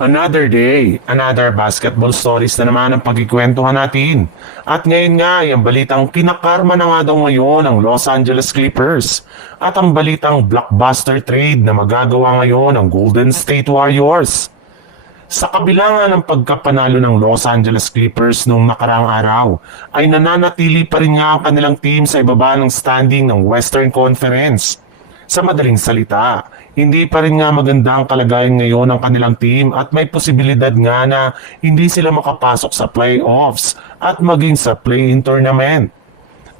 Another day, another basketball stories na naman ang pagkikwentuhan natin. At ngayon nga, yung balitang kinakarma na nga daw ngayon ang Los Angeles Clippers. At ang balitang blockbuster trade na magagawa ngayon ang Golden State Warriors. Sa kabila nga ng pagkapanalo ng Los Angeles Clippers noong nakaraang araw, ay nananatili pa rin nga ang kanilang team sa ibaba ng standing ng Western Conference. Sa madaling salita, hindi pa rin nga maganda ang kalagayan ngayon ng kanilang team at may posibilidad nga na hindi sila makapasok sa playoffs at maging sa play-in tournament.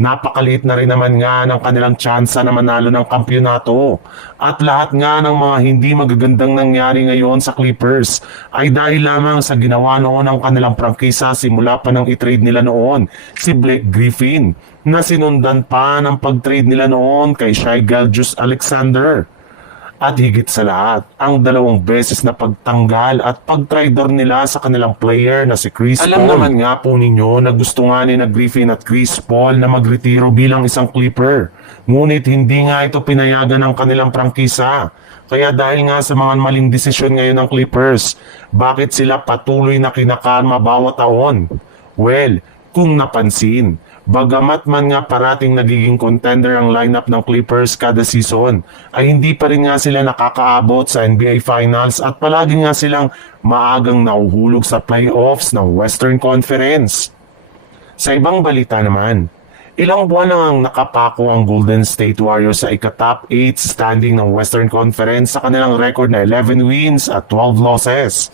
Napakaliit na rin naman nga ng kanilang tsansa na manalo ng kampyonato at lahat nga ng mga hindi magagandang nangyari ngayon sa Clippers ay dahil lamang sa ginawa noon ng kanilang prangkisa simula pa ng i-trade nila noon si Blake Griffin na sinundan pa ng pag-trade nila noon kay Shai Gilgeous-Alexander. At higit sa lahat, ang 2 beses na pagtanggal at pag-traitor nila sa kanilang player na si Chris Paul. Alam naman nga po ninyo na gusto nga ni Griffin at Chris Paul na magretiro bilang isang Clipper. Ngunit hindi nga ito pinayagan ng kanilang prangkisa. Kaya dahil nga sa mga maling desisyon ngayon ng Clippers, bakit sila patuloy na kinakarma bawat taon? Well, kung napansin, bagamat man nga parating nagiging contender ang lineup ng Clippers kada season, ay hindi pa rin nga sila nakakaabot sa NBA Finals at palagi nga silang maagang nauhulog sa playoffs ng Western Conference. Sa ibang balita naman, ilang buwan nang nakapako ang Golden State Warriors sa ika-top 8 standing ng Western Conference sa kanilang record na 11 wins at 12 losses.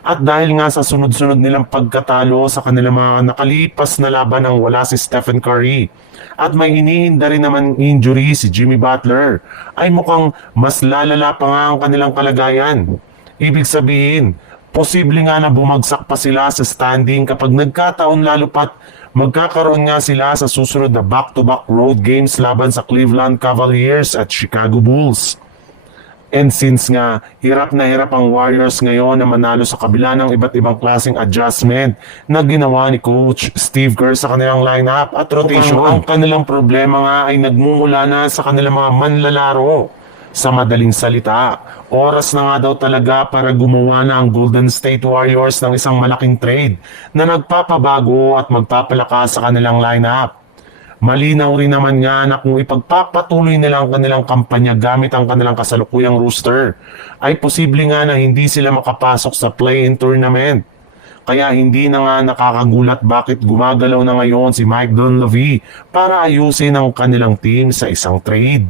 At dahil nga sa sunod-sunod nilang pagkatalo sa kanilang mga nakalipas na laban ng wala si Stephen Curry at may hinihinda rin naman injury si Jimmy Butler, ay mukhang mas lalala pa nga ang kanilang kalagayan. Ibig sabihin, posible nga na bumagsak pa sila sa standing kapag nagkataon lalo pat magkakaroon nga sila sa susunod na back-to-back road games laban sa Cleveland Cavaliers at Chicago Bulls. And since nga, hirap na hirap ang Warriors ngayon na manalo sa kabila ng iba't ibang klaseng adjustment na ginawa ni Coach Steve Kerr sa kanilang lineup at rotation, ang kanilang problema nga ay nagmumula na sa kanilang mga manlalaro. Sa madaling salita, oras na nga daw talaga para gumawa na ang Golden State Warriors ng isang malaking trade na nagpapabago at magpapalakas sa kanilang lineup. Malinaw rin naman nga na kung ipagpapatuloy nila ang kanilang kampanya gamit ang kanilang kasalukuyang roster, ay posible nga na hindi sila makapasok sa play-in tournament. Kaya hindi na nga nakakagulat bakit gumagalaw na ngayon si Mike Dunleavy para ayusin ang kanilang team sa isang trade.